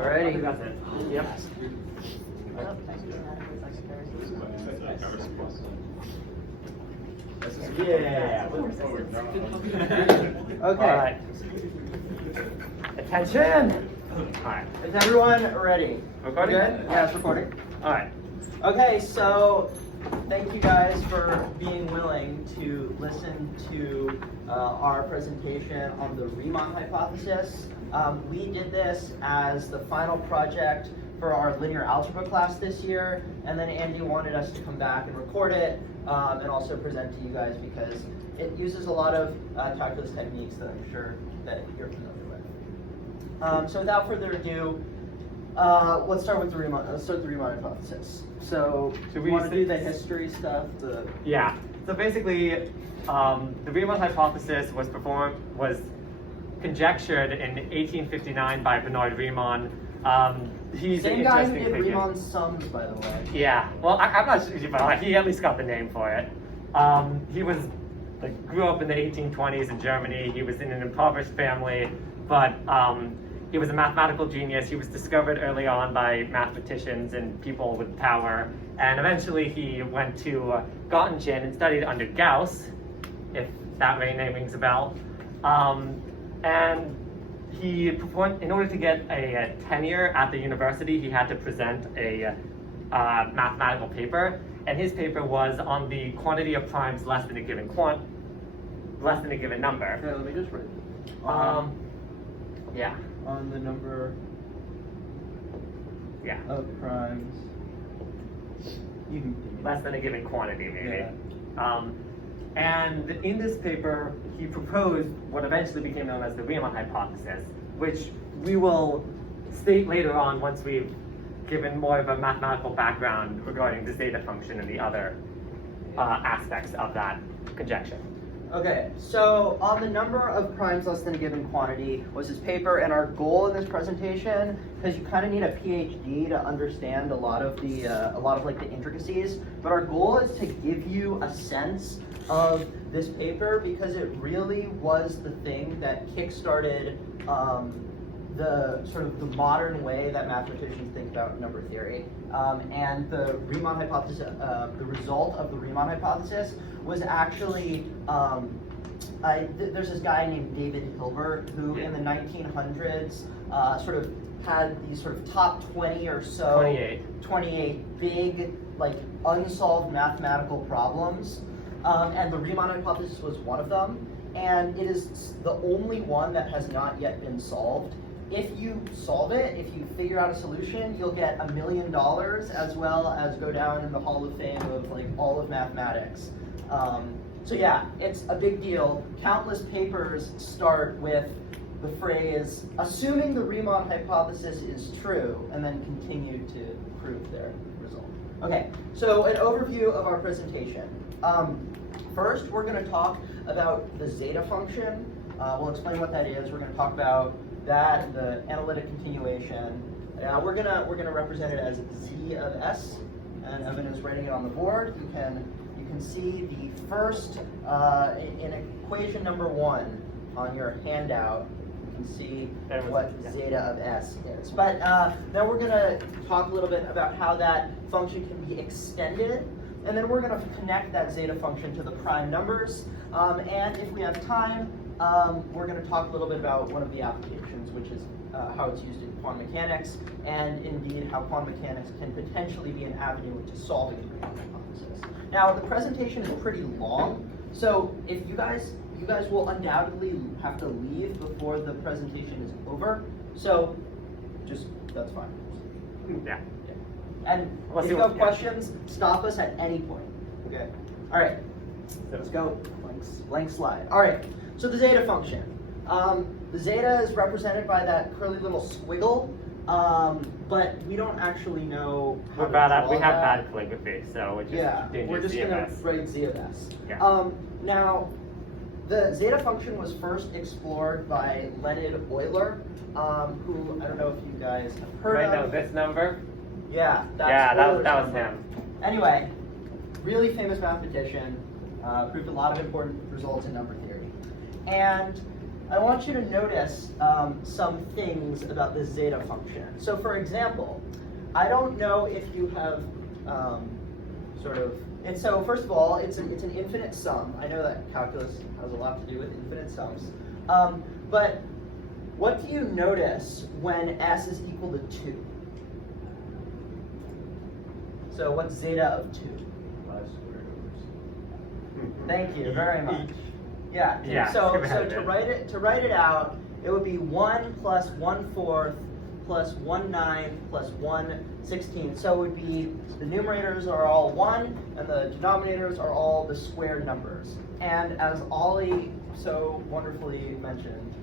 Alrighty. That's it. Yep. Yeah. Okay. All right. Attention. All right. Is everyone ready? Recording? Good? Yeah, it's recording. All right. Okay, so thank you guys for being willing to listen to our presentation on the Riemann hypothesis. We did this as the final project for our linear algebra class this year, and then Andy wanted us to come back and record it and also present to you guys because it uses a lot of calculus techniques that I'm sure that you're familiar with. So without further ado, let's start with the Riemann. Let's start with the Riemann hypothesis. So, Should we we want to say- do the history stuff? Yeah. So basically, the Riemann hypothesis was conjectured in 1859 by Bernard Riemann. He's Same an guy who interesting did figure. Riemann's sums, by the way. Yeah. Well, I'm not sure, but he at least got the name for it. He was grew up in the 1820s in Germany. He was in an impoverished family, but he was a mathematical genius. He was discovered early on by mathematicians and people with power, and eventually he went to Göttingen and studied under Gauss, if that name rings a bell. And he performed, in order to get a tenure at the university, he had to present a mathematical paper, and his paper was on the quantity of primes less than a given number. Okay, let me just write it. Yeah. On the number Yeah. of primes. You can Less than a given quantity, maybe. Yeah. And in this paper, he proposed what eventually became known as the Riemann hypothesis, which we will state later on once we've given more of a mathematical background regarding the zeta function and the other aspects of that conjecture. Okay, so on the number of primes less than a given quantity was his paper, and our goal in this presentation, because you kind of need a PhD to understand a lot of the intricacies, but our goal is to give you a sense of this paper because it really was the thing that kickstarted the sort of the modern way that mathematicians think about number theory. And the Riemann hypothesis, the result of the Riemann hypothesis was actually, there's this guy named David Hilbert who in the 1900s sort of had these sort of top 20 or so, 28 big unsolved mathematical problems. And the Riemann hypothesis was one of them. And it is the only one that has not yet been solved. If you solve it, if you figure out a solution, you'll get $1 million as well as go down in the Hall of Fame of all of mathematics. So yeah, it's a big deal. Countless papers start with the phrase, assuming the Riemann hypothesis is true, and then continue to prove their result. Okay, so an overview of our presentation. First, we're going to talk about the zeta function. We'll explain what that is. We're going to talk about that, the analytic continuation. We're gonna represent it as z of s, and Evan is writing it on the board. You can see the first in equation number 1 on your handout. You can see what zeta of s is. But then we're gonna talk a little bit about how that function can be extended, and then we're gonna connect that zeta function to the prime numbers. And if we have time, we're going to talk a little bit about one of the applications, which is how it's used in quantum mechanics, and indeed how quantum mechanics can potentially be an avenue to solving the Riemann hypothesis. Now, the presentation is pretty long, so if you guys will undoubtedly have to leave before the presentation is over, so that's fine. Yeah. And if you have questions, stop us at any point. Okay. All right. Let's go. Blank slide. All right. So the zeta function. The zeta is represented by that curly little squiggle, but we don't actually know how to draw We have that. bad calligraphy, so We're just going to write z of s. Yeah. Now, the zeta function was first explored by Leonid Euler, who I don't know if you guys have heard of. Right now, this number? Yeah, That Euler's was number. him. Anyway, really famous mathematician, proved a lot of important results in number theory. And I want you to notice some things about this zeta function. So for example, I don't know if you have and so first of all, it's an infinite sum. I know that calculus has a lot to do with infinite sums. But what do you notice when s is equal to 2? So what's zeta of 2? 5 squared over 6. Thank you very much. Yeah. Yeah, So skip ahead a to write it out, it would be 1 plus 1/4 plus 1/9 plus 1/16. So it would be the numerators are all 1 and the denominators are all the square numbers. And as Ollie so wonderfully mentioned,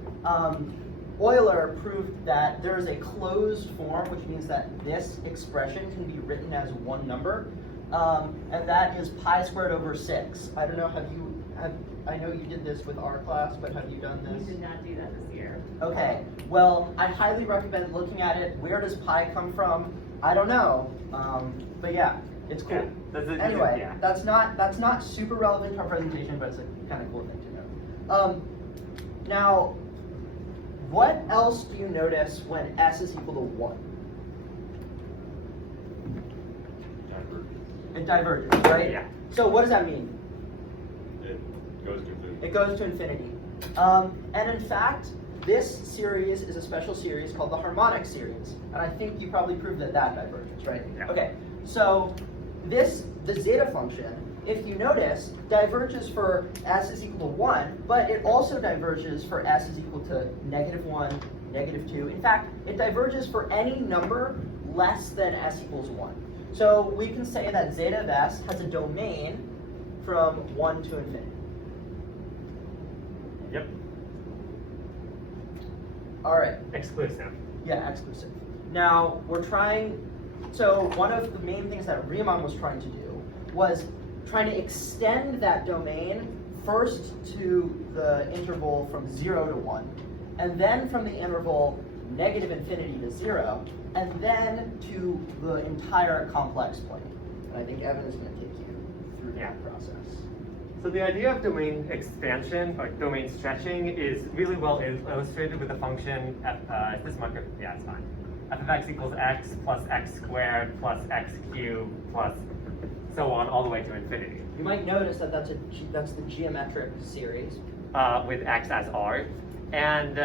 Euler proved that there is a closed form, which means that this expression can be written as one number, and that is pi squared over 6. I don't know, I know you did this with our class, but have you done this? We did not do that this year. Okay, well, I highly recommend looking at it. Where does pi come from? I don't know, but yeah, it's cool. Yeah, Anyway, yeah. that's not super relevant to our presentation, but it's a kind of cool thing to know. Now, what else do you notice when s is equal to 1? Divergence. It diverges, right? Yeah. So what does that mean? It goes to infinity. It goes to infinity. And in fact, this series is a special series called the harmonic series. And I think you probably proved that diverges, right? Yeah. Okay, so the zeta function, if you notice, diverges for s is equal to 1, but it also diverges for s is equal to -1, -2. In fact, it diverges for any number less than s equals 1. So we can say that zeta of s has a domain from 1 to infinity. Yep. All right. Exclusive. Yeah, exclusive. Now, so one of the main things that Riemann was trying to do was trying to extend that domain first to the interval from 0 to 1, and then from the interval -infinity to 0, and then to the entire complex plane. And I think Evan is going to take you through Yeah. that process. So the idea of domain expansion or domain stretching is really well illustrated with the function is this marker? Yeah, it's fine. F of x equals x plus x squared plus x cubed plus so on all the way to infinity. You might notice that that's the geometric series. With x as r. And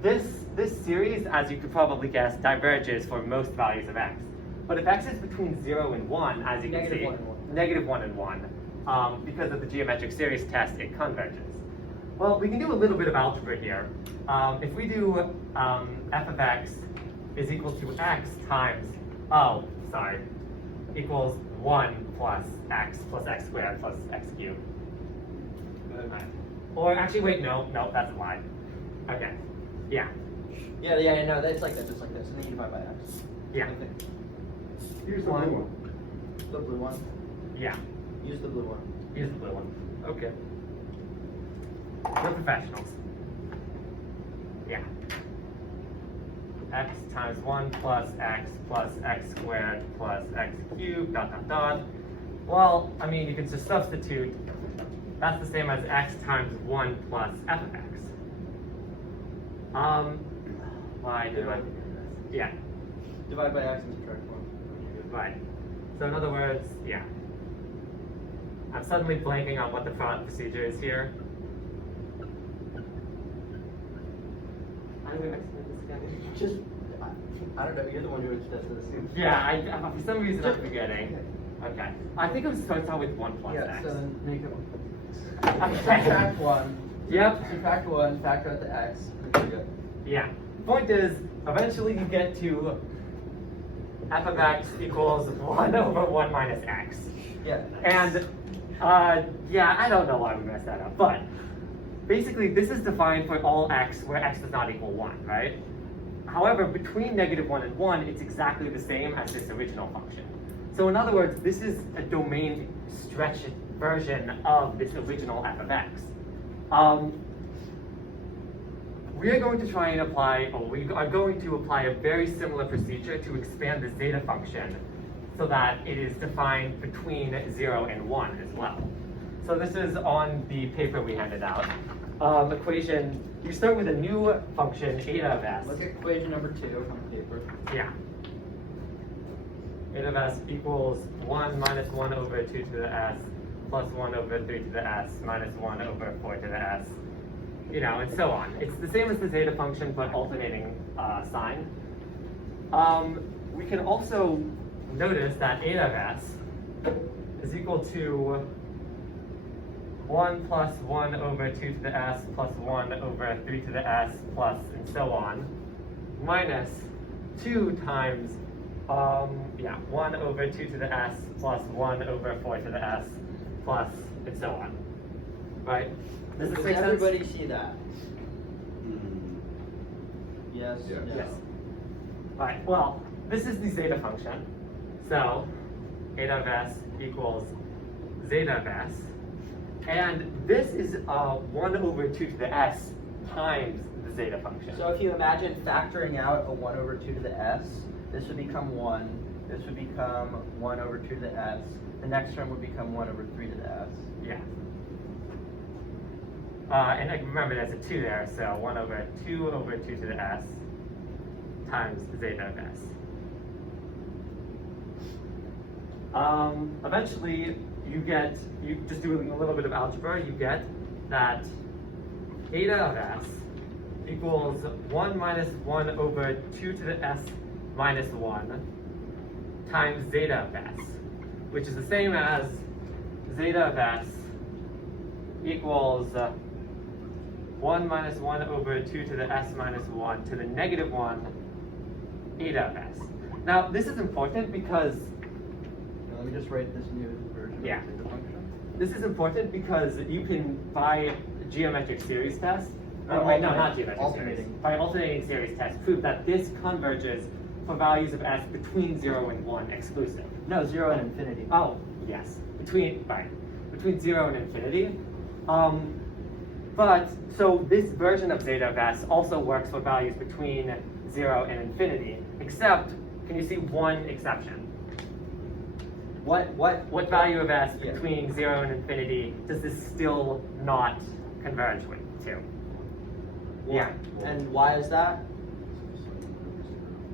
this series, as you could probably guess, diverges for most values of x. But if x is between 0 and 1, as you can see, -1 and 1. -1 and 1, because of the geometric series test, it converges. Well, we can do a little bit of algebra here. If we do f of x is equal to x times, equals 1 plus x squared plus x cubed. Right. Or actually, wait, no, that's a lie. Okay, yeah, Yeah, no, it's like that, just like this, and then you divide by x. yeah, Okay. Here's the One. blue one. The blue one. yeah. Use the blue one. Use the blue one. Okay. We're professionals. Yeah. X times 1 plus x squared plus x cubed, ... Well, I mean, you can just substitute. That's the same as x times 1 plus f of x. Why do I do this? Yeah, Divide by x and subtract 1. right. So in other words, yeah. I'm suddenly blanking on what the procedure is here. I'm gonna explain this again. Just, I don't know, you're the one who does this. Yeah, for some reason I'm forgetting. Okay. I think it starts out with 1 plus Yeah, x. so then make it Okay. subtract 1. Yep. Subtract 1, factor out the x, and you're good. Yeah. Point is, eventually you get to f of x equals 1 over 1 minus x. Yeah. And, yeah, I don't know why we messed that up, but basically this is defined for all x where x does not equal 1, right? However, between -1 and 1, it's exactly the same as this original function. So in other words, this is a domain stretch version of this original f of x. We are going to try and apply, or we are going to apply a very similar procedure to expand this zeta function so that it is defined between 0 and 1 as well. So this is on the paper we handed out. equation, you start with a new function, eta of s. Look at equation number 2 on paper. Yeah. Eta of s equals 1 minus 1 over 2 to the s plus 1 over 3 to the s minus 1 over 4 to the s, you know, and so on. It's the same as the zeta function, but alternating sign. We can also notice that eta of s is equal to 1 plus 1 over 2 to the s plus 1 over 3 to the s plus and so on, minus 2 times 1 over 2 to the s plus 1 over 4 to the s plus and so on. Right? Does this make sense? Everybody see that? Yes. Yeah. No. Yes. Alright, well, this is the zeta function. So, eta of s equals zeta of s. And this is 1 over 2 to the s times the zeta function. So if you imagine factoring out a 1 over 2 to the s, this would become 1, this would become 1 over 2 to the s, the next term would become 1 over 3 to the s. Yeah. And I remember there's a 2 there, so 1 over 2 over 2 to the s times zeta of s. Eventually, you just doing a little bit of algebra, you get that eta of s equals 1 minus 1 over 2 to the s minus 1 times zeta of s, which is the same as zeta of s equals 1 minus 1 over 2 to the s minus 1 to the negative 1 eta of s. Now, this is important because Now, let me just write this new version Yeah. of the function. this is important because you can, by geometric series test, Or wait, no, alternate- not geometric alternating. series, by alternating series test, prove that this converges for values of s between 0 and 1 exclusive. No, 0 and infinity. Oh, yes, between 0 and infinity. But, so this version of zeta of s also works for values between 0 and infinity, except, can you see one exception? What value of s Yeah. between 0 and infinity does this still not converge with to? Yeah. And why is that?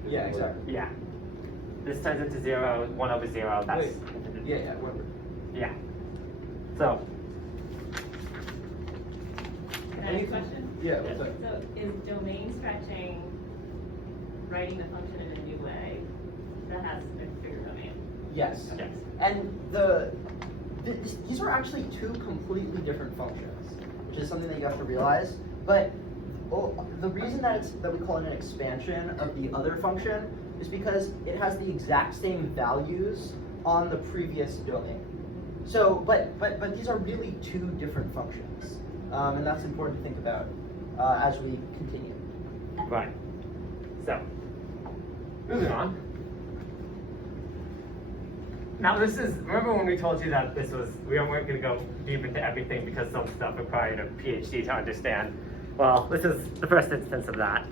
Yeah, exactly. Yeah. This turns into 0, 1 over 0, that's Wait. infinity. Yeah, whatever. Yeah. So, Can I ask a question? Yeah, Yeah. what's up? So is domain stretching writing the function in a new way that has a bigger domain? Yes. yes. And these are actually two completely different functions, which is something that you have to realize. But the reason that we call it an expansion of the other function is because it has the exact same values on the previous domain. So, but these are really two different functions, and that's important to think about as we continue. Right. So, moving on. Now this is, remember when we told you that we weren't going to go deep into everything because some stuff required a PhD to understand? Well, this is the first instance of that.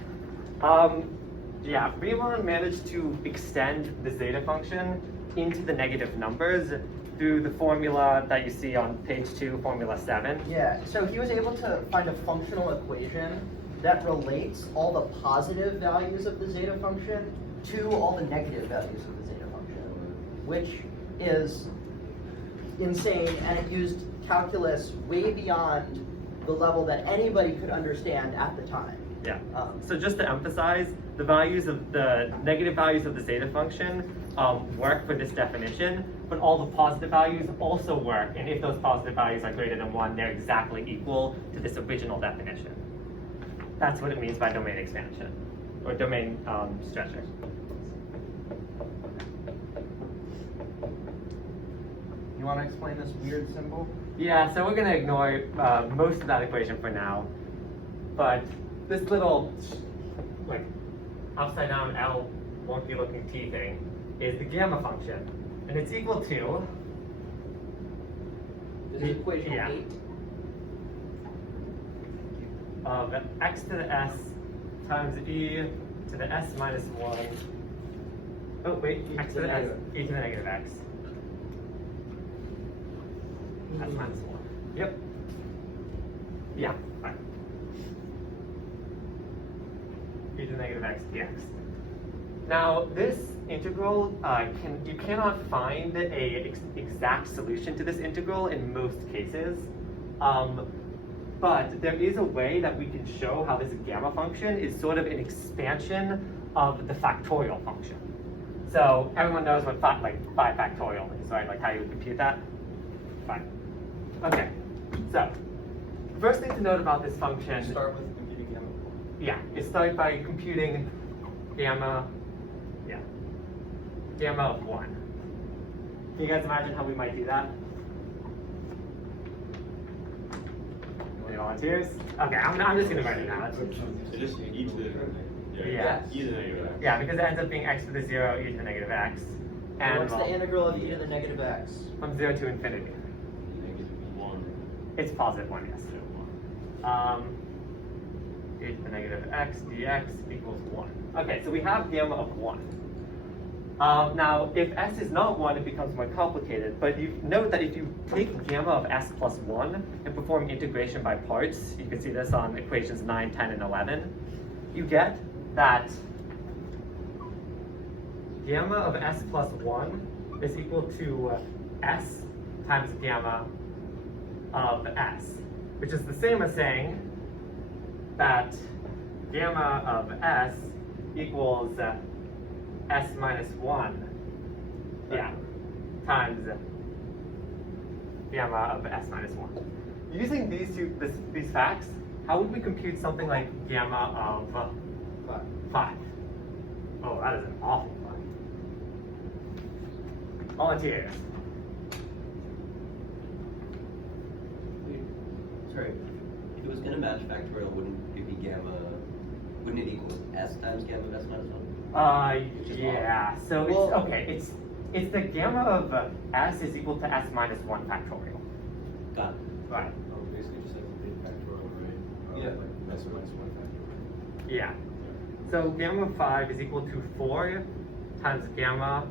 Yeah, Riemann managed to extend the zeta function into the negative numbers through the formula that you see on page 2, formula 7. Yeah, so he was able to find a functional equation that relates all the positive values of the zeta function to all the negative values of the zeta function, which is insane, and it used calculus way beyond the level that anybody could understand at the time. Yeah. So just to emphasize, the values of the negative values of the zeta function work for this definition, but all the positive values also work, and if those positive values are greater than 1, they're exactly equal to this original definition. That's what it means by domain expansion, or domain stretching. You want to explain this weird symbol? Yeah, so we're going to ignore most of that equation for now, but this little, like, upside down L wonky looking T thing is the gamma function, and it's equal to, This is equation Yeah. 8. of x to the s times e to the s minus 1. Oh, wait, x to the s, e to the negative x. That's minus 1. Yep. Yeah, right. E to the negative x dx. Now, this integral, you cannot find a exact solution to this integral in most cases. But there is a way that we can show how this gamma function is sort of an expansion of the factorial function. So everyone knows what 5 factorial is, right? Like how you would compute that? Fine. Okay, so first thing to note about this function. Start with computing gamma. Yeah, it starts by computing gamma of 1. Can you guys imagine how we might do that? Any volunteers? Okay, I'm just gonna write it now. So just e to the, Yeah. e to the negative x. Yeah, because it ends up being x to the 0, e to the negative x. And what's well, the integral of e to the negative x? from 0 to infinity. -1. It's positive 1, yes. E to the negative x dx equals 1. Okay, so we have gamma of 1. Now, if s is not 1, it becomes more complicated, but you note that if you take gamma of s plus 1 and perform integration by parts, you can see this on equations 9, 10, and 11, you get that gamma of s plus 1 is equal to s times gamma of s, which is the same as saying that gamma of s equals s minus 1, yeah, times gamma of s minus 1. Using these facts, how would we compute something like gamma of 5? Oh, that is an awful one. Volunteers. Sorry, if it was going to match factorial, wouldn't it be gamma? Wouldn't it equal s times gamma of s minus 1? Yeah. So Well- it's okay. It's the gamma of s is equal to s minus 1 factorial. Got it. Right. Oh, basically just has a big factorial, right? Yeah. Like s minus 1 factorial. Yeah. So gamma of 5 is equal to 4 times gamma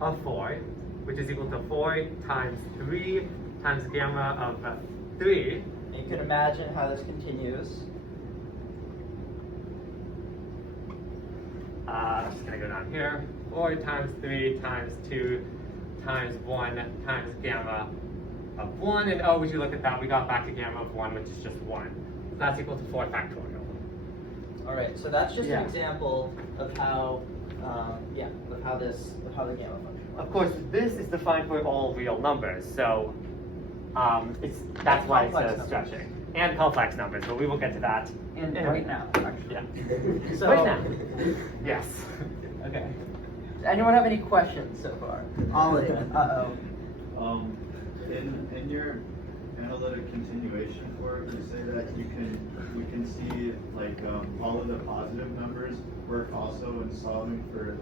of 4, which is equal to 4 times 3 times gamma of 3. And you can imagine how this continues. I'm just gonna go down here. 4 times 3 times 2 times 1 times gamma of 1. And oh, would you look at that? We got back to gamma of 1, which is just 1. That's equal to 4 factorial. All right, so that's just Yeah. an example of how, of how the gamma function works. Of course, this is defined for all real numbers, so that's why it Complex says numbers. stretching. And complex numbers, but we will get to that. And in a right minute. now, actually. Yeah. So, Right now. Yes. Okay. Does anyone have any questions so far? Ollie, uh-oh. In your analytic continuation for it, you say that we can see like all of the positive numbers work also in solving for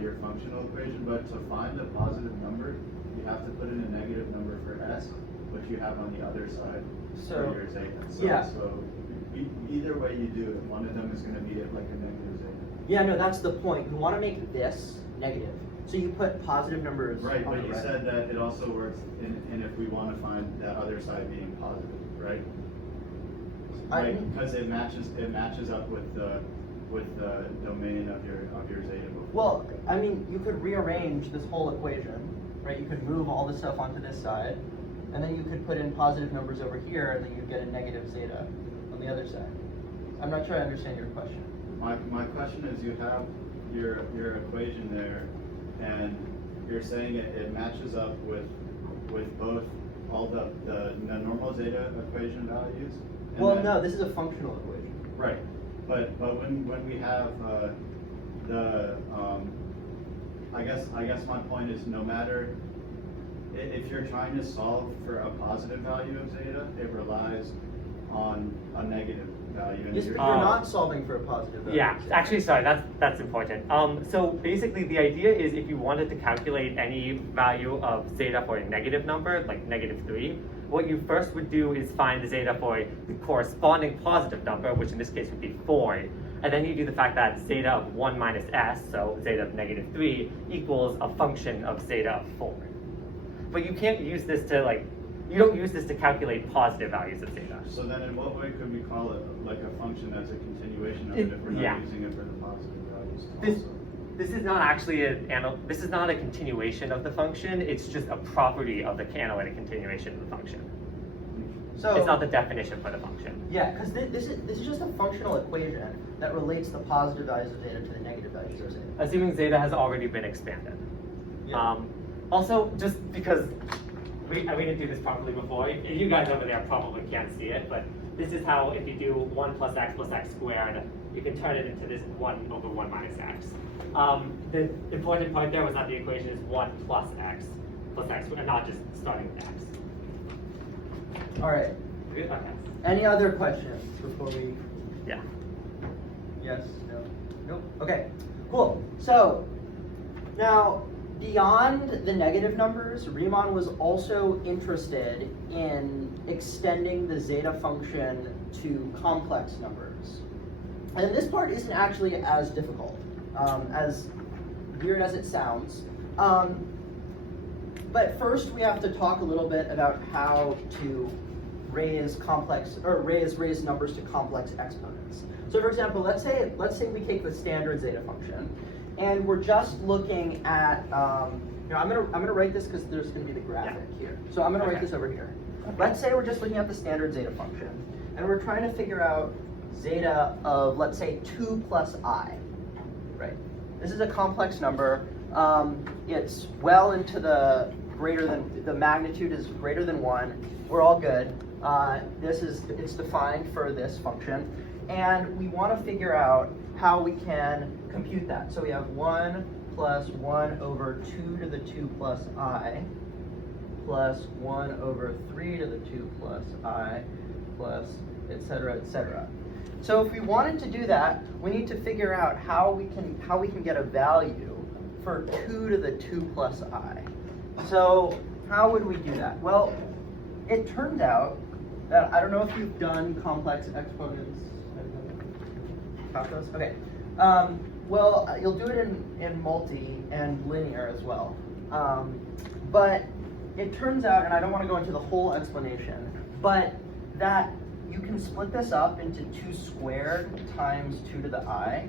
your functional equation, but to find a positive number, you have to put in a negative number for s, which you have on the other side So, for your zeta. yeah. So either way you do it, one of them is going to be like a negative zeta. Yeah, no, that's the point. You want to make this negative. So you put positive numbers Right, on but the you right. said that it also works in if we want to find that other side being positive, right? Because it matches up with the domain of your zeta before. Well, I mean, you could rearrange this whole equation, right? You could move all the stuff onto this side, and then you could put in positive numbers over here, and then you'd get a negative zeta on the other side. I'm not sure I understand your question. My question is, you have your equation there, and you're saying it matches up with both all the normal zeta equation values. and Well, then- no, this is a functional equation. Right, but when we have I guess my point is, no matter if you're trying to solve for a positive value of zeta, it relies on a negative value. And Yes, but you're- you're not solving for a positive value. Yeah, actually, sorry, that's important. So basically, the idea is if you wanted to calculate any value of zeta for a negative number, like -3, what you first would do is find the zeta for the corresponding positive number, which in this case would be 4. And then you do the fact that zeta of 1 minus s, so zeta of -3, equals a function of zeta of 4. But you can't use this to you don't use this to calculate positive values of zeta. So then in what way could we call it like a function that's a continuation of It- it if we're not yeah. using it for the positive values This, also? this is not actually this is not a continuation of the function, it's just a property of the analytic continuation of the function. So It's not the definition for the function. yeah, because this is just a functional equation that relates the positive values of zeta to the negative values of zeta. Assuming zeta has already been expanded. Yeah. Also, just because we didn't do this properly before, you guys over there probably can't see it, but this is how if you do 1 plus x squared, you can turn it into this 1 over 1 minus x. The important part there was that the equation is 1 plus x squared, and not just starting with x. All right. Good? Okay. Any other questions before we? Yeah. Yes. No. Nope. Okay. Cool. So now, beyond the negative numbers, Riemann was also interested in extending the zeta function to complex numbers. And this part isn't actually as difficult, as weird as it sounds. But first, we have to talk a little bit about how to raise numbers to complex exponents. So, for example, let's say we take the standard zeta function, and we're just looking at. I'm gonna write this because there's gonna be the graphic here. So I'm gonna write Okay. this over here. Let's say we're just looking at the standard zeta function, and we're trying to figure out zeta of, let's say, 2 plus I. Right. This is a complex number. It's well into the magnitude is greater than 1. We're all good. It's defined for this function, and we want to figure out how we can compute that. So we have 1 plus 1 over 2 to the 2 plus I plus 1 over 3 to the 2 plus I plus et cetera, et cetera. So if we wanted to do that, we need to figure out how we can get a value for 2 to the 2 plus I. So how would we do that? Well, it turned out that, I don't know if you've done complex exponents. Calculus? Okay. Well, you'll do it in multi and linear as well. But it turns out, and I don't want to go into the whole explanation, but that you can split this up into 2 squared times 2 to the I,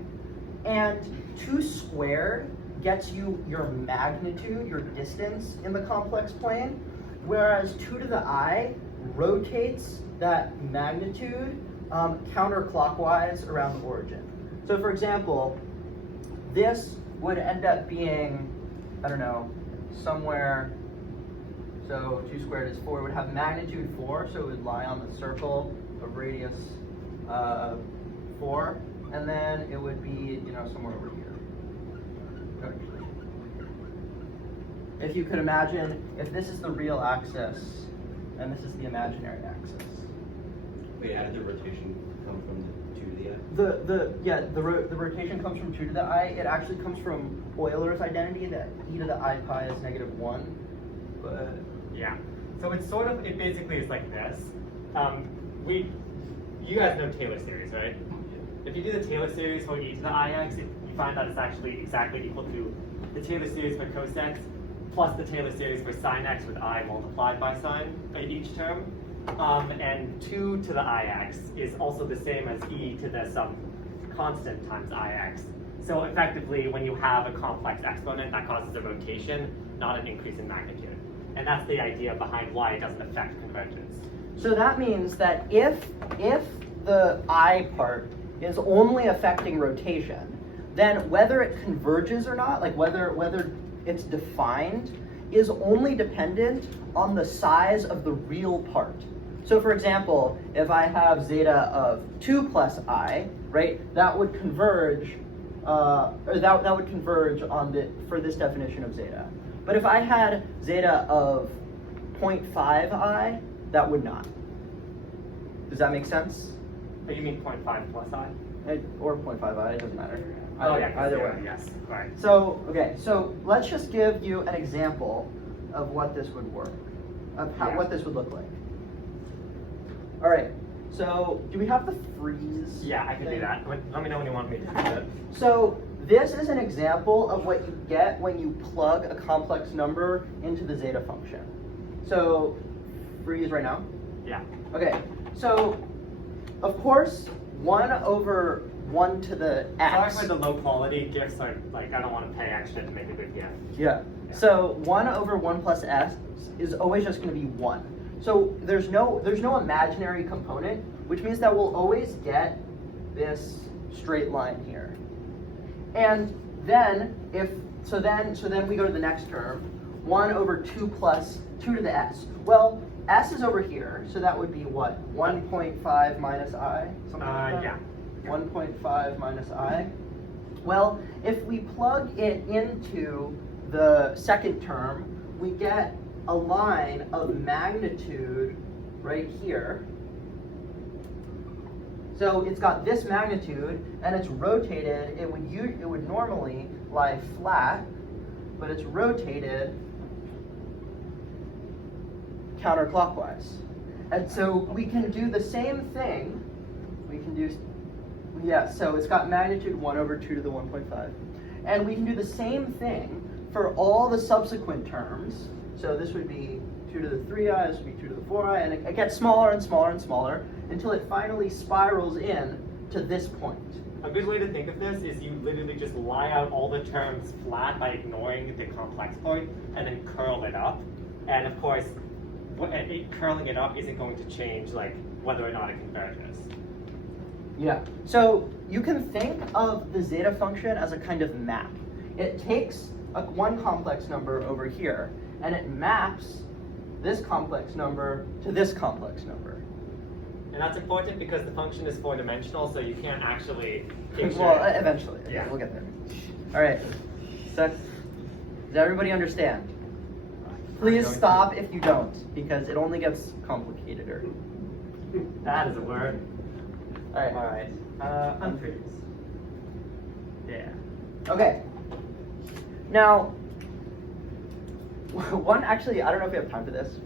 and 2 squared gets you your magnitude, your distance in the complex plane, whereas 2 to the I rotates that magnitude counterclockwise around the origin. So for example, this would end up being, I don't know, somewhere, so 2 squared is 4, it would have magnitude 4, so it would lie on the circle of radius 4, and then it would be, somewhere over here. Okay. If you could imagine, if this is the real axis, and this is the imaginary axis. Wait, how did the rotation come from the 2 to the I? The rotation comes from 2 to the I. It actually comes from Euler's identity that e to the I pi is -1. But Yeah. So it basically is like this. You guys know Taylor series, right? If you do the Taylor series for e to the ix, you find that it's actually exactly equal to the Taylor series for cos x plus the Taylor series for sin x with I multiplied by sine each term. And 2 to the ix is also the same as e to the some constant times ix. So effectively, when you have a complex exponent, that causes a rotation, not an increase in magnitude. And that's the idea behind why it doesn't affect convergence. so that means that if the I part is only affecting rotation, then whether it converges or not, like whether it's defined, is only dependent on the size of the real part. So for example, if I have zeta of 2 plus I, right, that would converge, or that would converge for this definition of zeta. But if I had zeta of 0.5 I, that would not. Does that make sense? Oh, you mean 0.5 plus I? Or 0.5 I, it doesn't matter. Oh yeah, Either way. Yes, right. So, okay, so let's just give you an example of what this would work, of what this would look like. All right, so do we have the freeze? Yeah, I can do thing? that. Let me know when you want me to do it. So this is an example of what you get when you plug a complex number into the zeta function. So freeze right now? Yeah. Okay, so of course 1 over 1 to the Sorry x. for the low quality gifts. Like I don't want to pay extra to make a good gift. Yeah. So 1 over 1 plus s is always just going to be 1. So there's no imaginary component, which means that we'll always get this straight line here. And then then we go to the next term, 1 over 2 plus 2 to the s. Well, s is over here, so that would be what? 1.5 minus I? Something like that? Yeah. 1.5 minus I. Well, if we plug it into the second term, we get a line of magnitude right here. So it's got this magnitude, and it's rotated. It would normally lie flat, but it's rotated counterclockwise. And so we can do the same thing. We can do, yeah, so it's got magnitude 1 over 2 to the 1.5. And we can do the same thing for all the subsequent terms. So this would be 2 to the 3i, this would be 2 to the 4i, and it gets smaller and smaller and smaller until it finally spirals in to this point. A good way to think of this is you literally just lie out all the terms flat by ignoring the complex part and then curl it up. And of course, curling it up isn't going to change like whether or not it converges. Yeah. So you can think of the zeta function as a kind of map. It takes one complex number over here, and it maps this complex number to this complex number. And that's important because the function is 4-dimensional, so you can't actually picture Well, it. eventually. Okay, Yeah. we'll get there. All right. So, does everybody understand? Please stop if you don't, because it only gets complicated. That is a word. All right. All right. Unfreeze. Yeah. Okay. Now, actually, I don't know if we have time for this,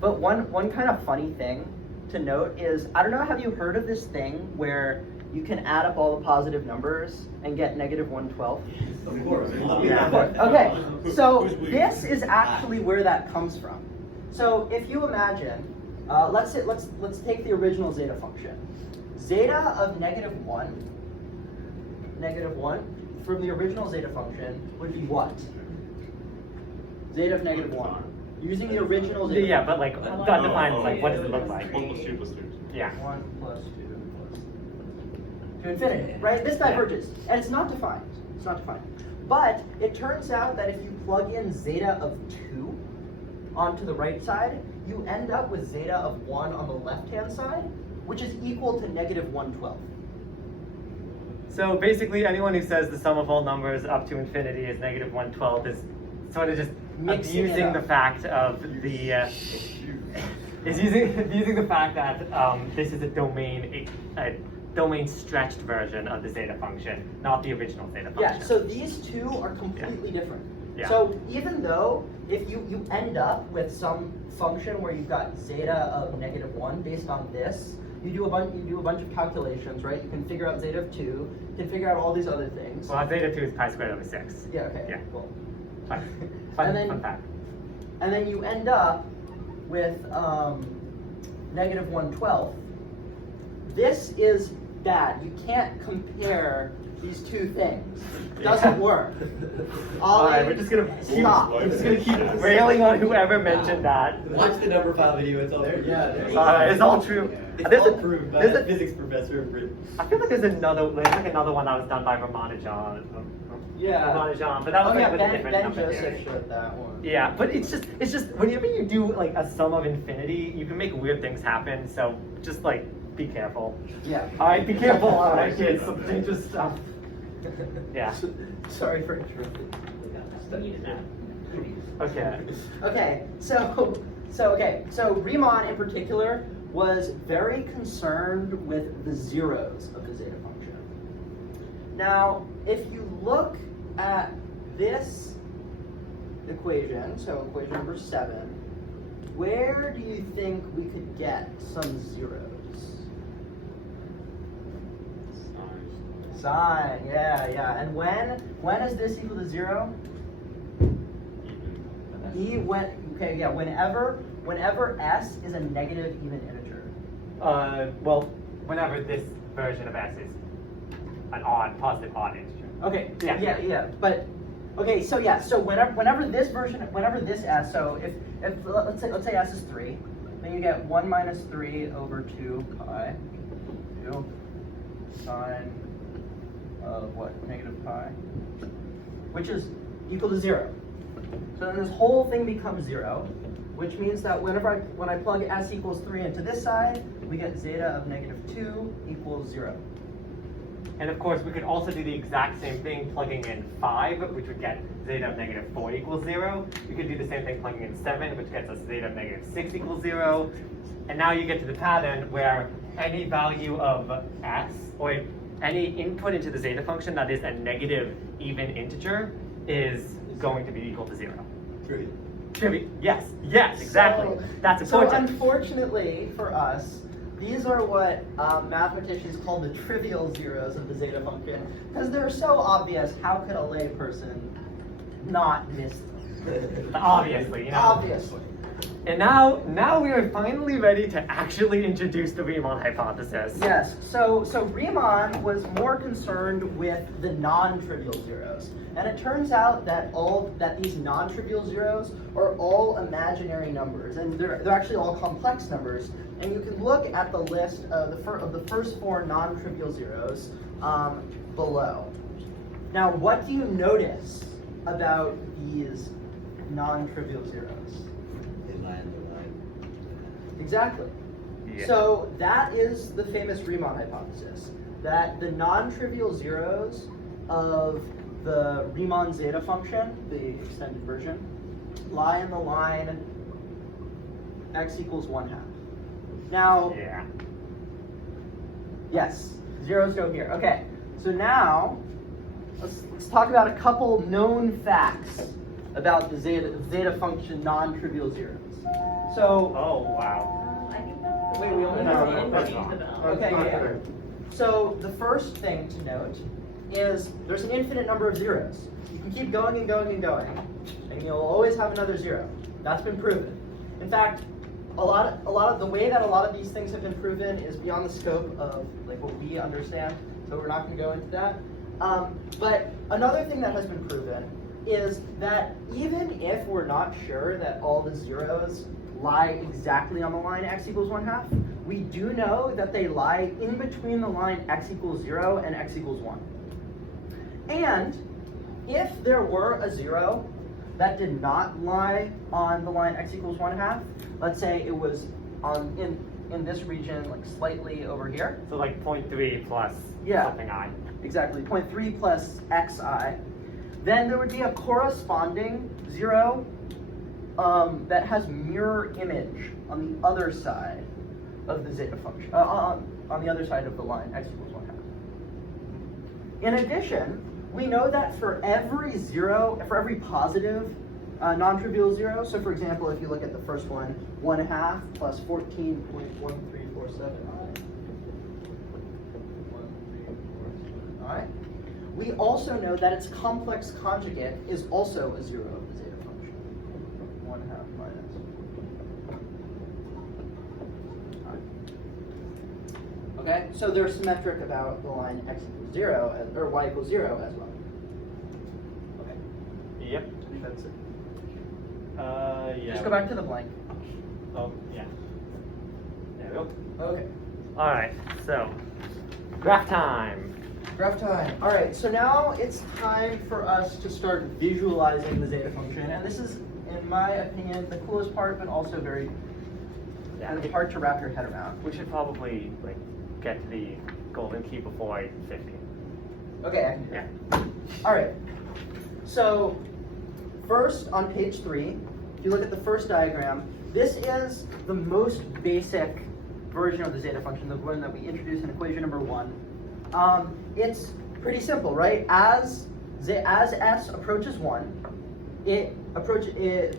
but one kind of funny thing to note is, I don't know, have you heard of this thing where you can add up all the positive numbers and get negative 1/12? Of course. Yeah. Of course. Okay, so this is actually where that comes from. So if you imagine, let's take the original zeta function. Zeta of negative 1 from the original zeta function would be what? Zeta of negative 1. Using the original zeta Yeah, but like, that defines like, what does it look like? 1 plus 2 plus 2. Yeah. 1 plus 2 plus to infinity, right? This diverges, and it's not defined. It's not defined. But it turns out that if you plug in zeta of 2 onto the right side, you end up with zeta of 1 on the left-hand side, which is equal to negative 1/12. So basically, anyone who says the sum of all numbers up to infinity is negative 1/12 is sort of just Mixing it abusing up. the fact of the is using the fact that this is a domain stretched version of the zeta function, not the original zeta function. Yeah, so these two are completely different. Yeah. So even though if you end up with some function where you've got zeta of negative 1 based on this, you do a bunch of calculations, right? You can figure out zeta of 2, you can figure out all these other things. Well, zeta 2 is pi squared over 6. Yeah, okay, Yeah. cool. Fun And then- fact. And then you end up with negative 1/12. This is bad. You can't compare these two things. It doesn't work. Alright, we're just gonna stop. We're just gonna keep railing on whoever mentioned that. Watch the number 5 video, it's all true. It's all true. It's There's all a- proved by there's a a- physics professor in Britain. I feel like there's another one that was done by Riemann. Yeah. Riemann, but that was Oh like yeah, with a Ben different number Joseph theory. showed that one. Yeah, but it's just whenever you do like a sum of infinity, you can make weird things happen. So just like be careful. Yeah. All right, be careful. All right, kids, some dangerous stuff. Yeah. Sorry for interrupting. Okay. Okay, so Riemann in particular was very concerned with the zeros of the zeta function. Now, if you look at this equation, so equation number 7, where do you think we could get some zeros? Sine, yeah. And when is this equal to 0? Whenever whenever s is a negative even integer. Well, whenever this version of s is an positive odd integer. Okay, Yeah. yeah, but, okay, so yeah, so whenever this s, so if let's say s is 3, then you get 1 minus 3 over 2 pi, 2 sine of what, negative pi, which is equal to 0. So then this whole thing becomes 0, which means that when I plug s equals 3 into this side, we get zeta of negative 2 equals 0. And of course, we could also do the exact same thing plugging in 5, which would get zeta of negative 4 equals 0. You could do the same thing plugging in 7, which gets us zeta of negative 6 equals 0. And now you get to the pattern where any value of s, or any input into the zeta function that is a negative even integer, is going to be equal to 0. True. Yes, exactly. So- That's So important. unfortunately for us, these are what mathematicians call the trivial zeros of the zeta function, because they're so obvious. How could a layperson not miss them? Obviously, you know. Obviously. And now we are finally ready to actually introduce the Riemann hypothesis. Yes. So Riemann was more concerned with the non-trivial zeros, and it turns out that these non-trivial zeros are all imaginary numbers, and they're actually all complex numbers. And you can look at the list of the first 4 non-trivial zeros below. Now, what do you notice about these non-trivial zeros? They lie in the line. Exactly. Yeah. So that is the famous Riemann hypothesis, that the non-trivial zeros of the Riemann zeta function, the extended version, lie in the line x equals 1/2. Now, Yeah. yes, zeros go here. Okay, so now let's talk about a couple known facts about the zeta function non-trivial zeros. So, Oh wow. I think that's. Wait, we only No, have that's one. not. Okay, yeah. So the first thing to note is there's an infinite number of zeros. You can keep going and going and going, and you'll always have another 0. That's been proven. In fact, a lot of the way that a lot of these things have been proven is beyond the scope of like what we understand. So we're not going to go into that. But another thing that has been proven is that even if we're not sure that all the zeros lie exactly on the line x equals 1/2, we do know that they lie in between the line x equals 0 and x equals 1. And if there were a 0 that did not lie on the line x equals 1/2, let's say it was in this region, like slightly over here. So like 0.3 plus Yeah. something I. Exactly, 0.3 plus xi. Then there would be a corresponding 0 that has mirror image on the other side of the zeta function, on the other side of the line, x equals 1/2. In addition, we know that for every positive non-trivial 0, so for example, if you look at the first one, 1/2 plus 14.1347i, we also know that its complex conjugate is also a 0 of the zeta function. 1/2 minus. Okay, so they're symmetric about the line x equals 0 or y equals 0 as well. Okay, Yep. I think that's it. Yeah. Just go back to the blank. Oh yeah. There we go. Okay, All right. So, graph time. graph time. All right, so now it's time for us to start visualizing the zeta function, and this is, in my opinion, the coolest part, but also very hard to wrap your head around. We should probably like get to the golden key before 50. Okay, I can do Yeah. that. All right. So first on page 3, if you look at the first diagram, this is the most basic version of the zeta function, the one that we introduced in equation number 1. It's pretty simple, right? As s approaches 1, the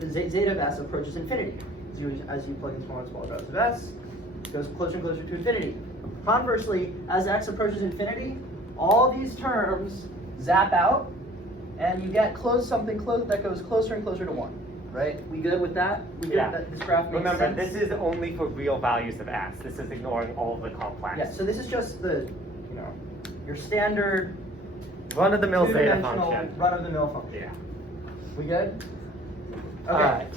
zeta of s approaches infinity. As you plug in smaller and smaller values of s, it goes closer and closer to infinity. Conversely, as x approaches infinity, all these terms zap out, and you get something that goes closer and closer to 1. right? We good with that? We good Yeah. that this graph makes Remember, sense? this is only for real values of x. This is ignoring all of the complex. Yeah, so this is just the, you know, your standard Run-of-the-mill zeta two-dimensional function. run-of-the-mill function. Yeah. We good? Okay. Alright.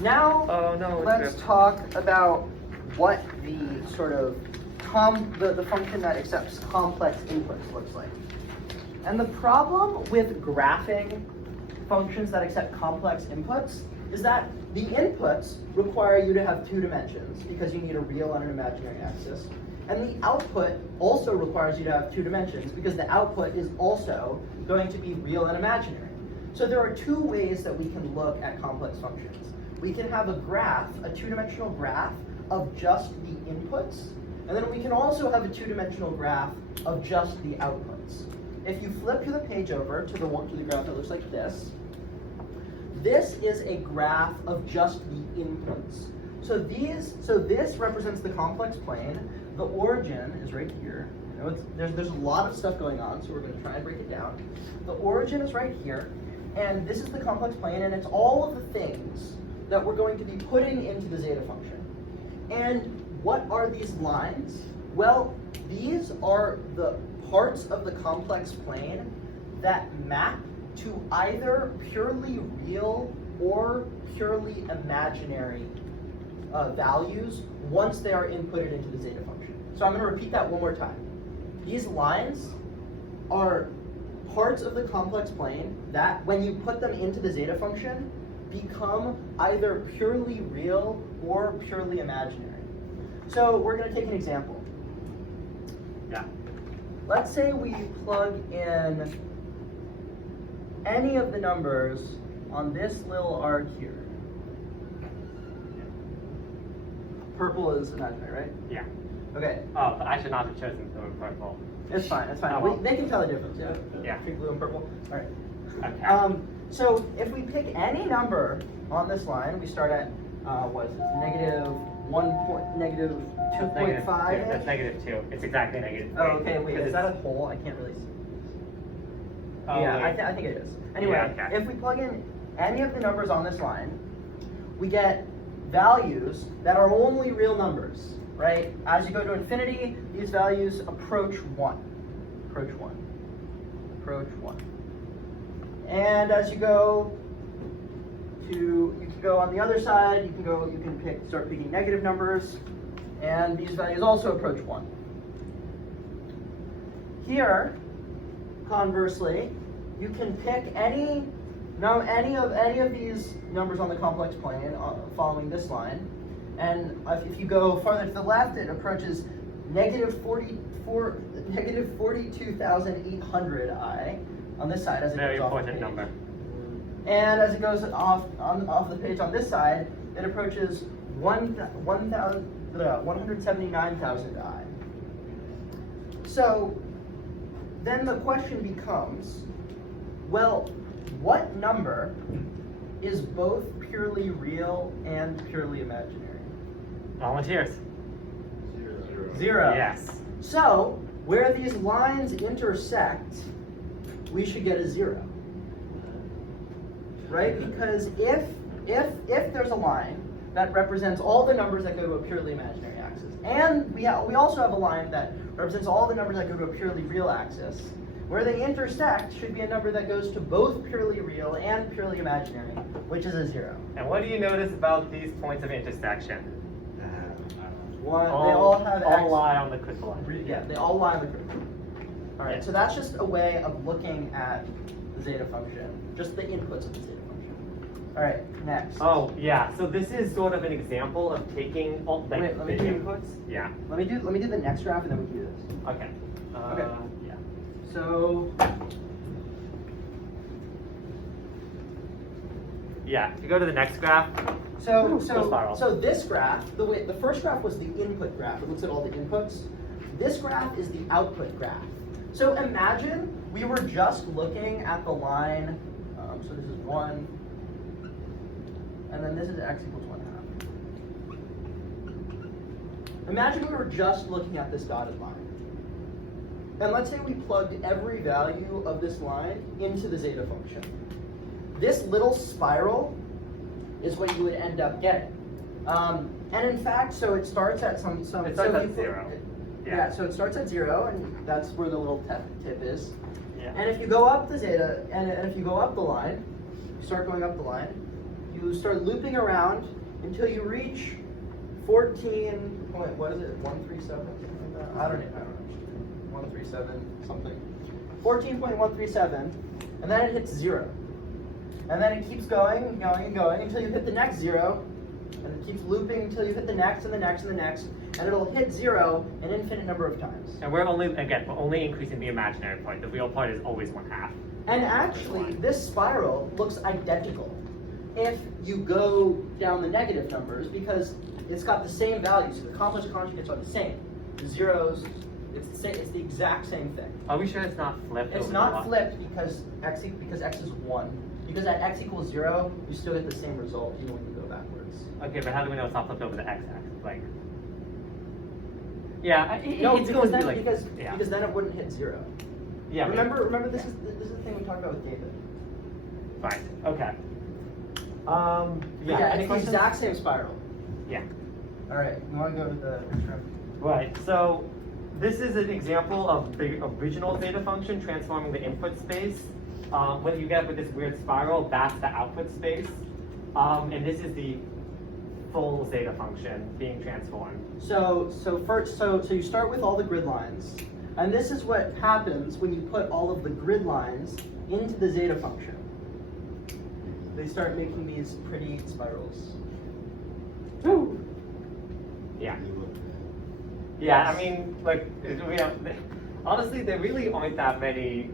Now, Oh no, it's let's ripped. talk about what the sort of the function that accepts complex inputs looks like. And the problem with graphing functions that accept complex inputs is that the inputs require you to have two dimensions because you need a real and an imaginary axis. And the output also requires you to have two dimensions because the output is also going to be real and imaginary. So there are two ways that we can look at complex functions. We can have a graph, a two-dimensional graph of just the inputs, and then we can also have a two-dimensional graph of just the outputs. If you flip the page over to the graph that looks like this, this is a graph of just the inputs. So this represents the complex plane. The origin is right here. You know, there's a lot of stuff going on, so we're going to try and break it down. The origin is right here, and this is the complex plane, and it's all of the things that we're going to be putting into the zeta function. And what are these lines? Well, these are the parts of the complex plane that map to either purely real or purely imaginary values once they are inputted into the zeta function. So I'm going to repeat that one more time. These lines are parts of the complex plane that, when you put them into the zeta function, become either purely real or purely imaginary. So we're going to take an example. Yeah. Let's say we plug in any of the numbers on this little arc here. Purple is imaginary, right? Yeah. Okay, Oh, but I should not have chosen blue and purple. it's fine, it's fine. Oh, well. They can tell the difference, yeah? Yeah. Between blue and purple. All right. Okay. So if we pick any number on this line, we start at what is it? Negative That's negative 2.5. two. That's negative 2. It's exactly negative 3. Oh, okay. Wait, Because is it's- that a hole? I can't really see. Oh, Yeah, wait. I think it is. Anyway, Yeah, okay. if we plug in any of the numbers on this line, we get values that are only real numbers, right? As you go to infinity, these values approach 1. Approach 1. Approach 1. And as you go to, you can go on the other side, you can start picking negative numbers, and these values also approach 1. Here, conversely, you can pick any of these numbers on the complex plane following this line, and if you go farther to the left, it approaches negative 42,800 on this side as it Very goes off the important page. number. And as it goes off the page on this side, it approaches 179,000 I. So then the question becomes, well, what number is both purely real and purely imaginary? Volunteers. 0. Yes. So where these lines intersect, we should get a 0. Right? Because if there's a line that represents all the numbers that go to a purely imaginary axis, and we also have a line that represents all the numbers that go to a purely real axis, where they intersect should be a number that goes to both purely real and purely imaginary, which is a 0. And what do you notice about these points of intersection? They all have all X. lie on the critical line. Yeah, they all lie on the critical. All right, Yeah. so that's just a way of looking at the zeta function, just the inputs of the zeta function. All right, next. Oh, yeah. So this is sort of an example of taking all like, Wait, let me the do- inputs. Yeah. Let me do the next graph and then we can do this. Okay. Okay. Yeah. So Yeah. If you go to the next graph. So Go spiral. this graph, the first graph was the input graph. It looks at all the inputs. This graph is the output graph. So imagine we were just looking at the line. So this is 1, and then this is x equals 1/2. Imagine we were just looking at this dotted line. And let's say we plugged every value of this line into the zeta function. This little spiral is what you would end up getting. And in fact, so it starts at some. It starts so at you put- 0. Yeah. So it starts at 0, and that's where the little tip is. Yeah. And if you go up the zeta, and if you go up the line, you start going up the line, you start looping around until you reach 14. What is it? 137. I don't know. 137 something. 14.137, and then it hits 0. And then it keeps going and going and going until you hit the next 0, and it keeps looping until you hit the next and the next and the next, and it'll hit 0 an infinite number of times. And we're only increasing the imaginary part. The real part is always 1/2. And actually, this spiral looks identical if you go down the negative numbers, because it's got the same values. So the complex conjugates are the same. The zeros, it's the exact same thing. Are we sure it's not flipped? It's over not the flipped because x is 1. Because at x equals 0, you still get the same result even when you go backwards. Okay, but how do we know it's not flipped over the x-axis? Like, yeah, No, it's because going to then, be like, because then it wouldn't hit 0. yeah. Remember this is the thing we talked about with David. Fine. Okay. Yeah, and any it's the questions? exact same spiral. Yeah. All right, you want to go to the Right. So this is an example of the original zeta function transforming the input space. When you get with this weird spiral, that's the output space, and this is the full zeta function being transformed. So you start with all the grid lines, and this is what happens when you put all of the grid lines into the zeta function. They start making these pretty spirals. Woo! Yeah. Yeah, I mean, like, honestly, there really aren't that many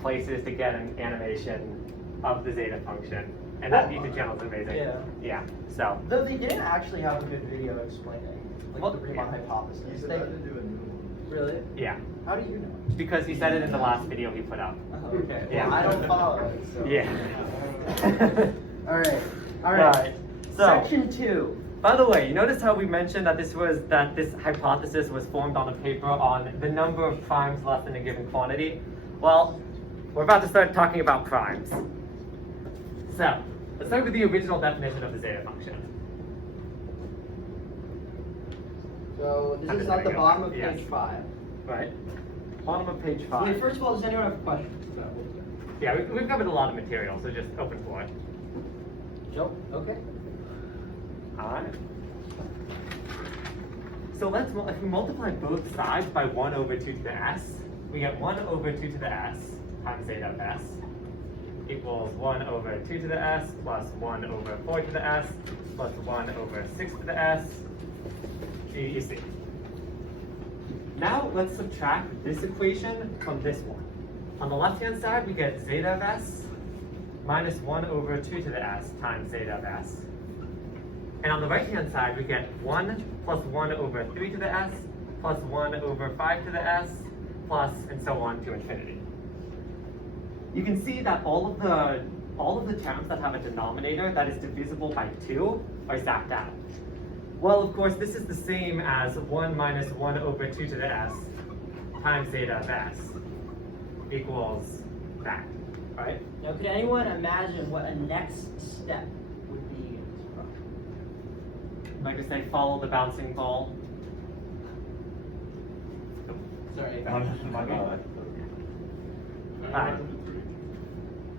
places to get an animation of the zeta function, and that YouTube channel is amazing. Yeah. Yeah. So. Though they didn't actually have a good video explaining Well, the Riemann yeah. hypothesis. He's They- about to do a new one. Really? Yeah. How do you know? Because he said it in the last video he put up. Oh, okay. Yeah. Well, I don't follow it. So. Yeah. All right. All Right. right. So. Section 2. By the way, you notice how we mentioned that this hypothesis was formed on a paper on the number of primes less than a given quantity? Well, we're about to start talking about primes. So, let's start with the original definition of the zeta function. So this How is did at that the go? bottom of Yes. page 5. Right? Bottom of page 5. Okay, first of all, does anyone have questions? Yeah, we've covered a lot of material, so just open for it. Nope. Okay. Alright. So if we multiply both sides by 1 over 2 to the s, we get 1 over 2 to the s times zeta of s equals 1 over 2 to the s plus 1 over 4 to the s plus 1 over 6 to the s. You see. Now let's subtract this equation from this one. On the left-hand side, we get zeta of s minus 1 over 2 to the s times zeta of s. And on the right-hand side, we get 1 plus 1 over 3 to the s plus 1 over 5 to the s plus and so on to infinity. You can see that all of the terms that have a denominator that is divisible by 2 are zapped out. Well, of course, this is the same as 1 minus 1 over 2 to the s times zeta of s equals that, right? Now, can anyone imagine what a next step would be in this problem? Like to say, follow the bouncing ball. Sorry. Alright. What'd you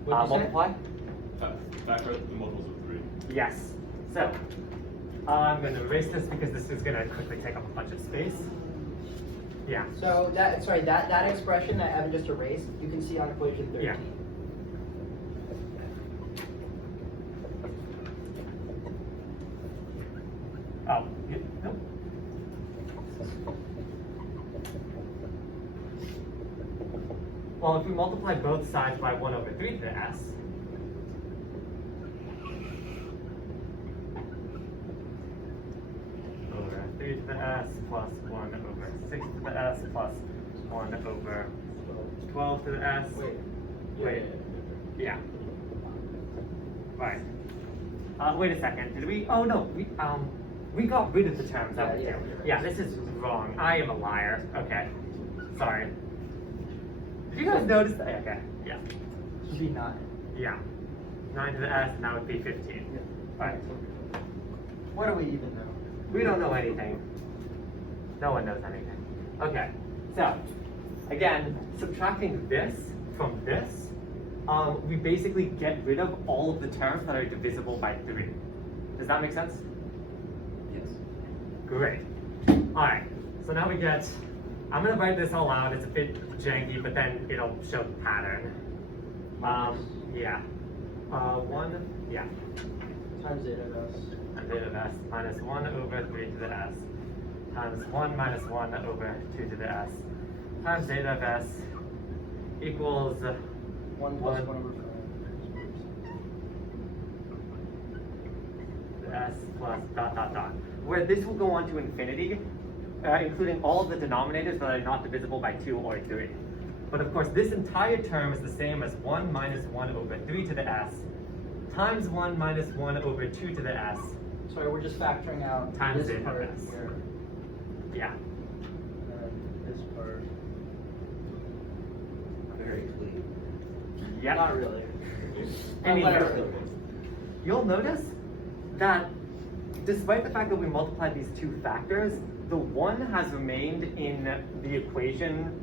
say? Multiply? Factorize the multiples of 3. Yes. So, I'm going to erase this because this is going to quickly take up a bunch of space. Yeah. So that expression that Evan just erased, you can see on equation 13. Yeah. Oh, yeah, no. Well, if we multiply both sides by 1 over 3 to the s, over 3 to the s plus 1 over 6 to the s plus 1 over 12 to the s. Wait. Yeah. Right. Wait a second. Did we? Oh no. We got rid of the terms out here. Yeah, this is wrong. I am a liar. Okay. Sorry. Did you guys notice that? Okay. Yeah. Should be 9. Yeah. 9 to the s, and that would be 15. Right. What do we even know? We don't know anything. No one knows anything. Okay, so again, subtracting this from this, we basically get rid of all of the terms that are divisible by 3. Does that make sense? Yes. Great. All right, so now we get, I'm gonna write this all out. It's a bit janky, but then it'll show the pattern. Yeah. 1, yeah. Times zeta of s. And zeta of s minus 1 over 3 to the s times 1 minus 1 over 2 to the s times zeta of s equals 1 plus 1 over 5. s plus dot dot dot, where this will go on to infinity, including all of the denominators that are not divisible by 2 or 3. But of course, this entire term is the same as 1 minus 1 over 3 to the s times 1 minus 1 over 2 to the s. Sorry, we're just factoring out Times this zeta of part s. here. Yeah. And this part. Very clean. Yep. Not really. Anyway, you'll notice that despite the fact that we multiplied these two factors, the 1 has remained in the equation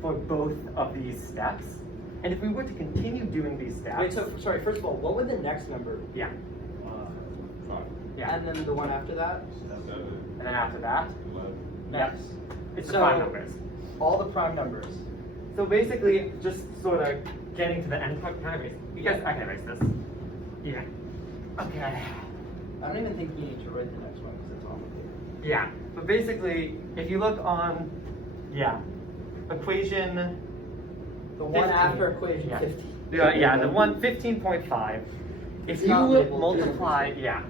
for both of these steps. And if we were to continue doing these steps, Wait, so sorry, first of all, what would the next number be? yeah, 5, yeah, And then the one after that? 7, and then after that, 11. yep, Next. it's the So- prime numbers. All the prime numbers. So basically, just sort of getting to the end part. Can I erase? You guys, I can erase this. Yeah. Okay. I don't even think you need to write the next one because it's on the paper. Yeah, but basically, if you look on, yeah, equation. The one 15. after equation Yeah. 15. Yeah, the one 15.5. If It's you not labeled multiply, 15%. yeah.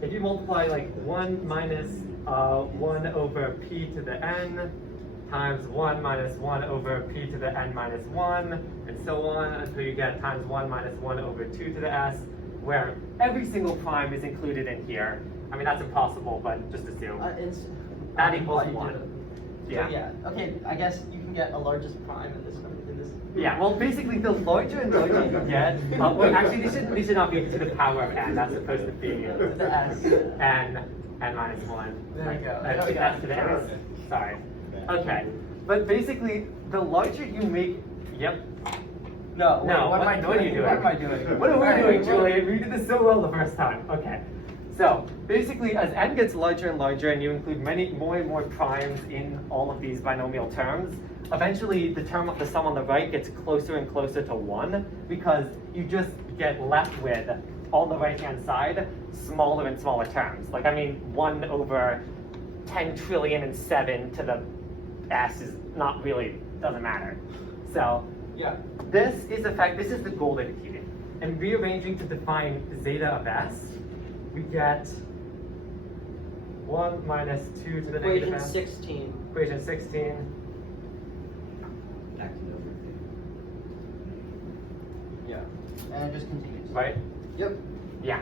If you multiply like 1 minus 1 over p to the n times 1 minus 1 over p to the n minus 1, and so on until you get times 1 minus 1 over 2 to the s, where every single prime is included in here. I mean, that's impossible, but just assume. It's That equals why you 1. did it. Yeah. So, yeah. Okay, I guess you can get a largest prime in this number. Yeah, well, basically, the larger and larger you get, well, actually, these should not be to the power of n. That's supposed to be The s. n minus 1. There you go. That's, There we that's go. to the s. Sorry. Okay, but basically, the larger you make, yep. No, No, what am I doing? What are you doing? What am I doing? What are we Alright, doing, well- Julian? We did this so well the first time. Okay. So basically, as n gets larger and larger, and you include more and more primes in all of these binomial terms, eventually the term of the sum on the right gets closer and closer to 1, because you just get left with, on the right-hand side, smaller and smaller terms. Like, I mean, 1 over 10 trillion and 7 to the s is not really, doesn't matter. So Yeah. this is the goal that it's using. And rearranging to define zeta of s, we get 1 minus 2 to the negative Equation s. 16. Equation 16. Back to number 3. Yeah. And it just continues. Right? Yep. Yeah.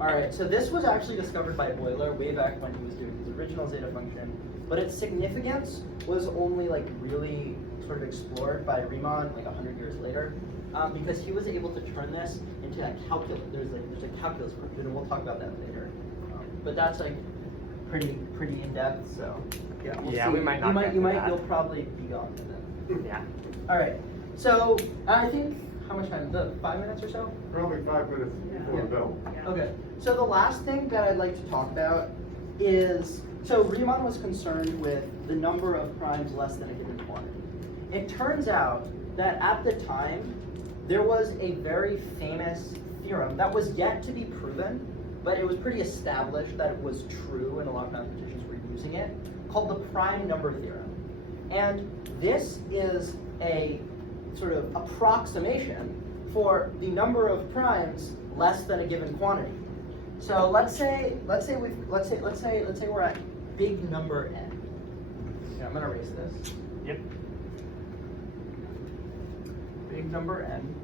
Alright, so this was actually discovered by Euler way back when he was doing his original zeta function, but its significance was only like really sort of explored by Riemann like 100 years later, because he was able to turn this into a calculus. There's a calculus proof, and we'll talk about that later. But that's like pretty in depth. So yeah, we'll Yeah, see. we might not get to that. You'll probably be gone for that. Yeah. All right. So I think how much time? The 5 minutes or so. Probably 5 minutes before the bell. Okay, so the last thing that I'd like to talk about is, so Riemann was concerned with the number of primes less than a given quantity. It turns out that at the time, there was a very famous theorem that was yet to be proven, but it was pretty established that it was true and a lot of mathematicians were using it, called the prime number theorem. And this is a sort of approximation for the number of primes less than a given quantity. So let's say we're at big number n. Okay, I'm gonna erase this. Yep. Big number n.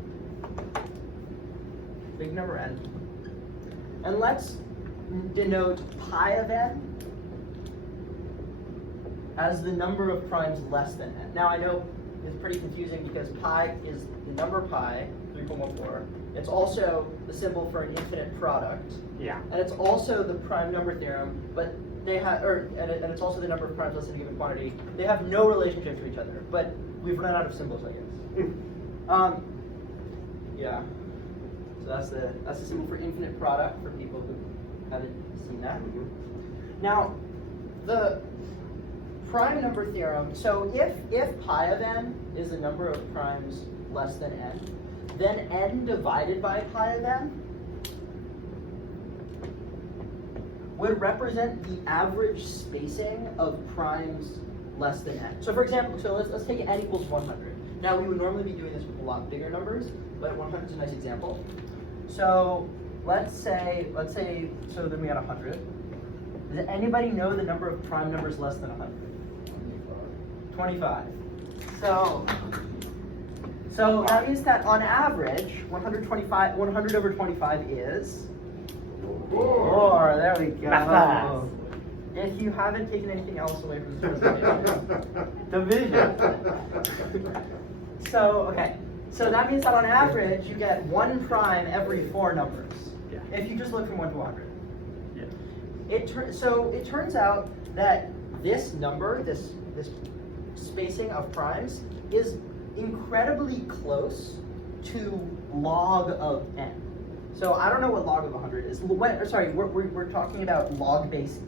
Big number n. And let's denote pi of n as the number of primes less than n. Now I know is pretty confusing because pi is the number pi, 3.14. It's also the symbol for an infinite product. Yeah. And it's also the prime number theorem, but they have, and it's also the number of primes less than a given quantity. They have no relationship to each other, but we've run out of symbols, I guess. Yeah. So that's the symbol for infinite product for people who haven't seen that. Now, the prime number theorem. So if pi of n is the number of primes less than n, then n divided by pi of n would represent the average spacing of primes less than n. So for example, let's take n equals 100. Now we would normally be doing this with a lot bigger numbers, but 100 is a nice example. So let's say, so then we had 100. Does anybody know the number of prime numbers less than 100? 25. So that means that on average, 100 over 25 is 4. There we go. Math. If you haven't taken anything else away from this presentation, division. So that means that on average, you get 1 prime every 4 numbers. Yeah. If you just look from 1 to 100. Yeah. So it turns out that this number, this spacing of primes, is incredibly close to log of n. So I don't know what log of 100 is. We're talking about log base e.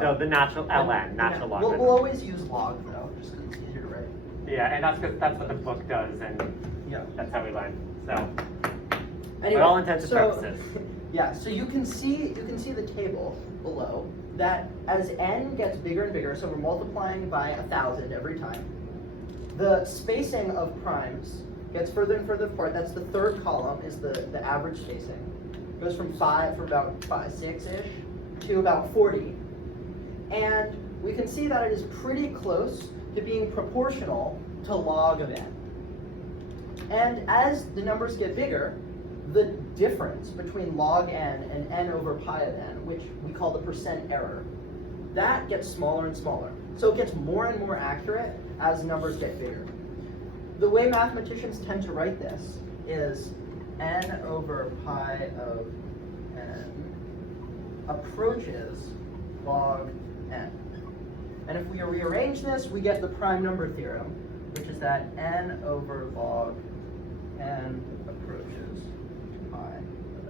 So the natural ln, natural logarithm. We'll always use log though, just because it's easier to write. Yeah, and that's what the book does, and Yeah. that's how we learn. So, Anyway, for all intents and purposes. Yeah, so you can see the table below that as n gets bigger and bigger, so we're multiplying by 1,000 every time, the spacing of primes gets further and further apart. That's the third column, is the average spacing. It goes from about 6-ish to about 40. And we can see that it is pretty close to being proportional to log of n. And as the numbers get bigger, the difference between log n and n over pi of n, which we call the percent error, that gets smaller and smaller. So it gets more and more accurate as numbers get bigger. The way mathematicians tend to write this is n over pi of n approaches log n. And if we rearrange this, we get the prime number theorem, which is that n over log n approaches pi of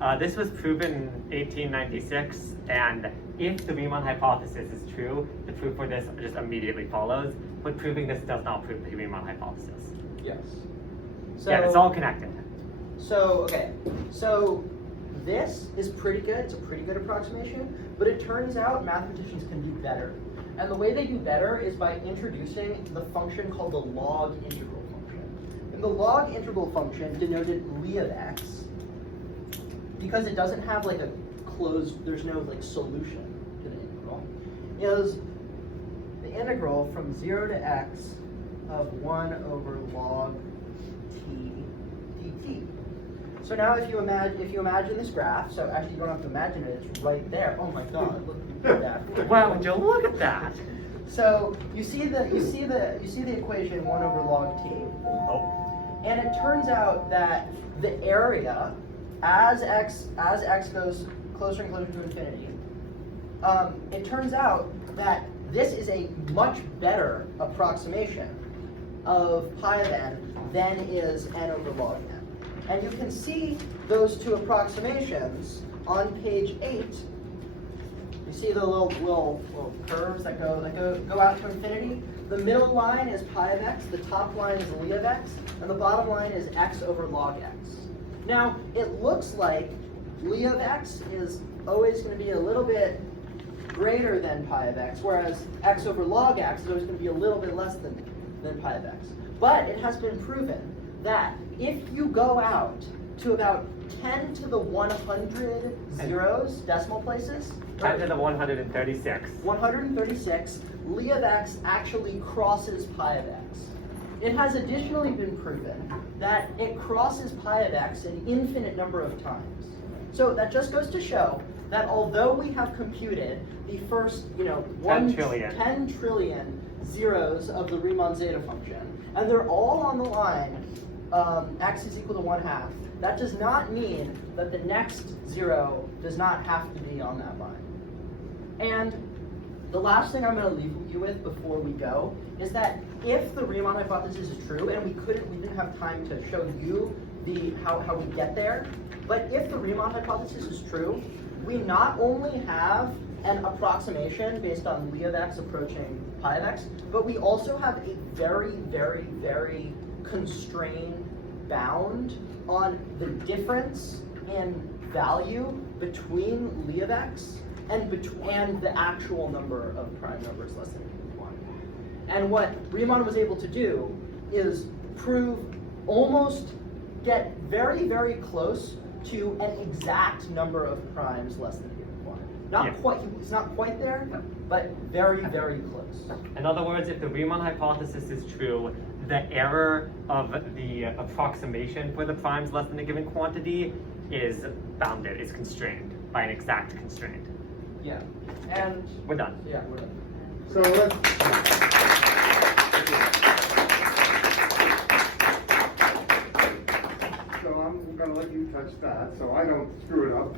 n. This was proven in 1896, and if the Riemann hypothesis is true, the proof for this just immediately follows. But proving this does not prove the Riemann hypothesis. Yes. So, yeah, it's all connected. So this is pretty good. It's a pretty good approximation, but it turns out mathematicians can do better. And the way they do better is by introducing the function called the log integral function. And the log integral function, denoted Li of x, because it doesn't have like a closed, there's no like solution to the integral, is the integral from 0 to x of 1 over log t dt. So now if you imagine this graph, so actually you don't have to imagine it, it's right there. Oh my god, look at that. Wow, would you look at that? So you see the equation 1 over log t. Oh. And it turns out that the area as x goes closer and closer to infinity, it turns out that this is a much better approximation of pi of n than is n over log n. And you can see those two approximations on page 8. You see the little curves that go out to infinity? The middle line is pi of x, the top line is Li of x, and the bottom line is x over log x. Now, it looks like Li of x is always going to be a little bit greater than pi of x, whereas x over log x is always going to be a little bit less than pi of x. But it has been proven that if you go out to about 10 to the 100 zeros, decimal places, 10 to the 136. 136, Li of x actually crosses pi of x. It has additionally been proven that it crosses pi of x an infinite number of times. So that just goes to show that although we have computed the first, 10 trillion. 10 trillion zeros of the Riemann zeta function, and they're all on the line x is equal to 1/2, that does not mean that the next zero does not have to be on that line. And the last thing I'm going to leave you with before we go is that if the Riemann hypothesis is true, and we didn't have time to show you how we get there, but if the Riemann hypothesis is true, we not only have an approximation based on Lie of x approaching pi of x, but we also have a very, very, very constrained bound on the difference in value between Lie of x and the actual number of prime numbers less than or equal to 1. And what Riemann was able to do is get very, very close to an exact number of primes less than or equal to 1. Not quite, it's not quite there, but very, very close. In other words, if the Riemann hypothesis is true, the error of the approximation for the primes less than a given quantity is bounded, is constrained by an exact constraint. Yeah, and We're done. yeah, we're done. So let's. So I'm gonna let you touch that, so I don't screw it up.